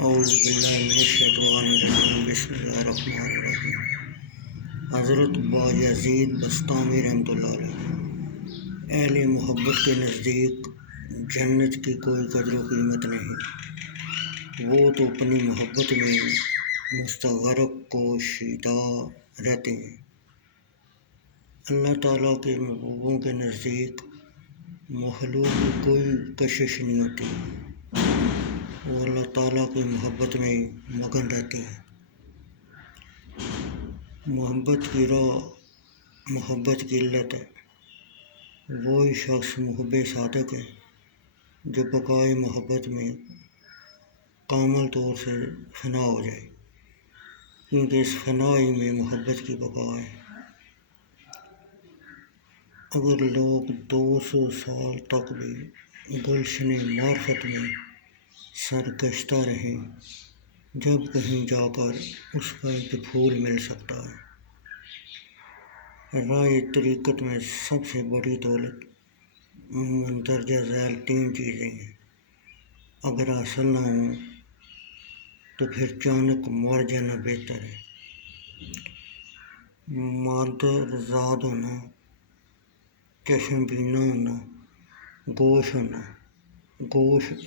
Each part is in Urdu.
اعوذ باللہ من الشیطان الرجیم بسم اللہ الرحمن الرحیم۔ حضرت بایزید بسطامی رحمۃ اللہ علیہ: اہل محبت کے نزدیک جنت کی کوئی قدر و قیمت نہیں، وہ تو اپنی محبت میں مستغرق کوشیدہ رہتے ہیں۔ اللہ تعالیٰ کے محبوبوں کے نزدیک مخلوق کی کوئی کشش نہیں ہوتی، وہ اللہ تعالیٰ کی محبت میں مگن رہتے ہیں۔ محبت کی راہ محبت کی علت ہے۔ وہی شخص محب صادق ہے جو بقائے محبت میں کامل طور سے فنا ہو جائے، کیونکہ اس فنائی میں محبت کی بقا ہے۔ اگر لوگ 200 سال تک بھی گلشن معرفت میں سرگشتہ رہیں، جب کہیں جا کر اس کا ایک پھول مل سکتا ہے۔ راہ طریقت میں سب سے بڑی دولت مندرجہ ذیل 3 چیزیں ہیں۔ اگر حاصل نہ ہوں تو پھر چانک مر جانا بہتر ہے۔ مادر زاد ہونا، چشم بینا ہونا، گوش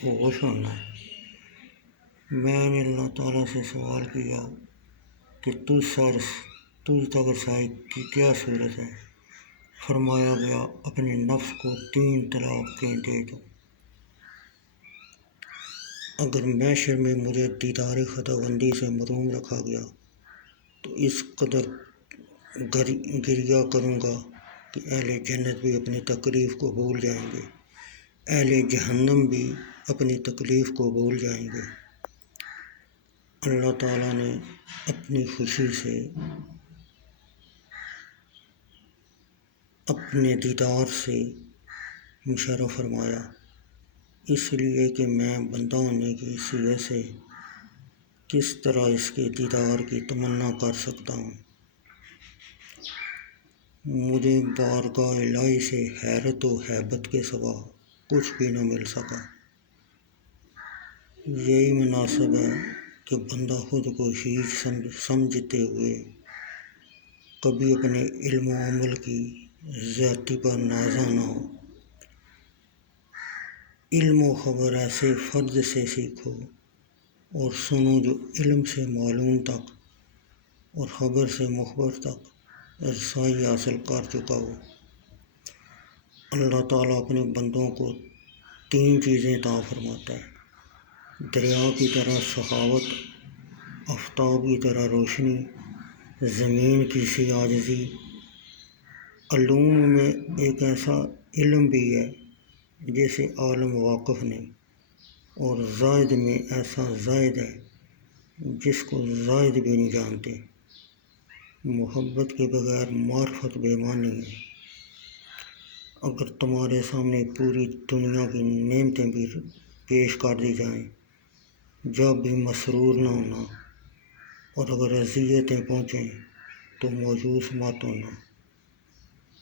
ہوش ہونا۔ میں نے اللہ تعالیٰ سے سوال کیا کہ تجھ تک رسائی کی کیا صورت ہے؟ فرمایا گیا، اپنے نفس کو 3 طلاقیں دے دو۔ اگر محشر میں مجھے دیدار خداوندی سے محروم رکھا گیا تو اس قدر گریہ کروں گا کہ اہل جنت بھی اپنی تکلیف کو بھول جائیں گے، اہل جہنم بھی اپنی تکلیف کو بھول جائیں گے۔ اللہ تعالیٰ نے اپنی خوشی سے اپنے دیدار سے مشرف فرمایا، اس لیے کہ میں بندہ ہونے کی حیثیت سے کس طرح اس کے دیدار کی تمنا کر سکتا ہوں۔ مجھے بارگاہ الہی سے حیرت و ہیبت کے سوا کچھ بھی نہ مل سکا۔ یہی مناسب ہے کہ بندہ خود کو ہیچ سمجھتے ہوئے کبھی اپنے علم و عمل کی زیادتی پر نازاں نہ ہو۔ علم و خبر ایسے فرد سے سیکھو اور سنو جو علم سے معلوم تک اور خبر سے مخبر تک رسائی حاصل کر چکا ہو۔ اللہ تعالیٰ اپنے بندوں کو 3 چیزیں عطا فرماتا ہے: دریا کی طرح سخاوت، آفتاب کی طرح روشنی، زمین کی سی عاجزی۔ علوم میں ایک ایسا علم بھی ہے جسے عالم واقف نہیں، اور زائد میں ایسا زائد ہے جس کو زائد بھی نہیں جانتے۔ محبت کے بغیر معرفت بے معنی ہے۔ اگر تمہارے سامنے پوری دنیا کی نعمتیں بھی پیش کر دی جائیں، جب بھی مسرور نہ ہونا، اور اگر اذیتیں پہنچیں تو مایوس مت ہونا۔